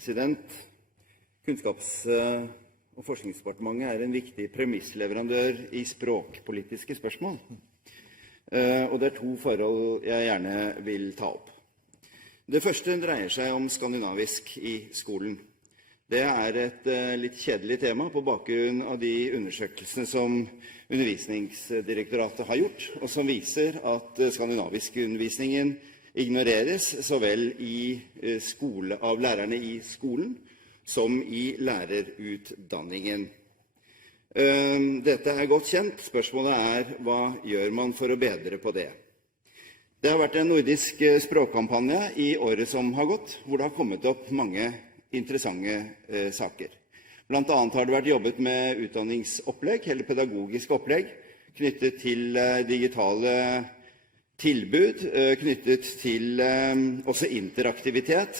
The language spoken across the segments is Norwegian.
President, Kunnskaps- og forskningsdepartementet er en viktig premissleverandør i språkpolitiske spørsmål. Og det er to forhold jeg gjerne vil ta opp. Det første dreier seg om skandinavisk i skolen. Det er et litt kjedelig tema på bakgrunn av de undersøkelsene som Undervisningsdirektoratet har gjort, og som viser at skandinaviskundervisningen ignoreres så vel av lærerne i skolen som i lærerutdanningen. Dette er godt kjent. Spørsmålet er hva gjør man for å bedre på det? Det har vært en nordisk språkkampanje i året som har gått, hvor det har kommet opp mange interessante saker. Blant annet har det vært jobbet med utdanningsopplegg, eller pedagogiske opplegg, knyttet til digitale tilbud, knyttet til også interaktivitet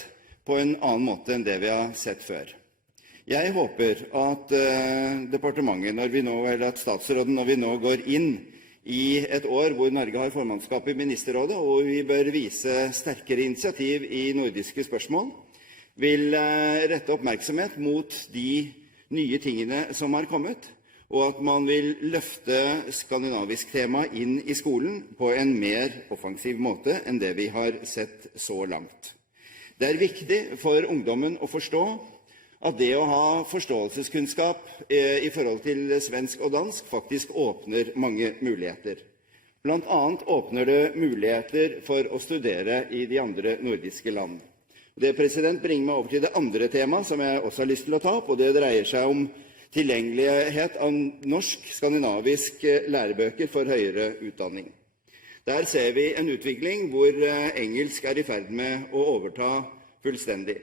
på en annen måte enn det vi har sett før. Jeg håper at departementet, at statsråden, når vi nå går inn i et år hvor Norge har formannskapet i Ministerrådet, og vi bør vise sterkere initiativ i nordiske spørsmål, vil rette oppmerksomhet mot de nye tingene som har kommet, og at man vil løfte skandinavisk tema inn i skolen på en mer offensiv måte enn det vi har sett så langt. Det er viktig for ungdommen å forstå at det å ha forståelseskunnskap i forhold til svensk og dansk faktisk åpner mange muligheter. Blant annet åpner det muligheter for å studere i de andre nordiske land. Det bringer meg over til det andre temaet som jeg også har lyst til å ta opp, og det dreier seg om tilgjengelighet av norsk-skandinavisk lærebøker for høyere utdanning. Der ser vi en utvikling hvor engelsk er i ferd med å overta fullstendig.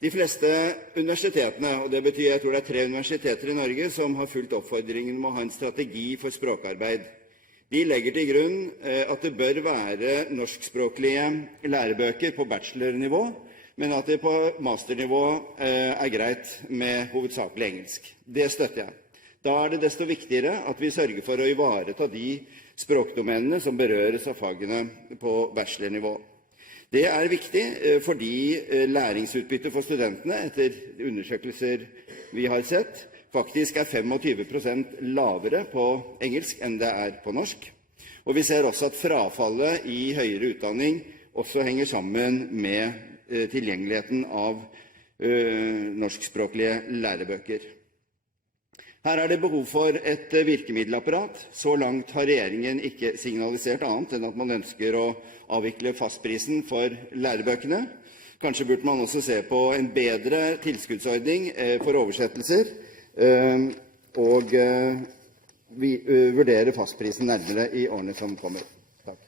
De fleste universitetene, og det betyr jeg tror det er 3 universiteter i Norge som har fulgt oppfordringen om å ha en strategi for språkarbeid. De legger til grunn at det bør være norskspråklige lærebøker på bachelornivå, men at det på masternivå er greit med hovedsakelig engelsk. Det støtter jeg. Da er det desto viktigere at vi sørger for å ivareta de språkdomenene som berøres av fagene på bachelornivå. Det er viktig fordi læringsutbyttet for studentene, etter undersøkelser vi har sett, faktisk er 25% lavere på engelsk enn det er på norsk. Og vi ser også at frafallet i høyere utdanning også henger sammen med tilgjengeligheten av norskspråklige lærebøker. Her er det behov for et virkemiddelapparat. Så langt har regjeringen ikke signalisert annet enn at man ønsker å avvikle fastprisen for lærebøkene. Kanskje burde man også se på en bedre tilskuddsordning for oversettelser, og vurdere fastprisen nærmere i årene som kommer.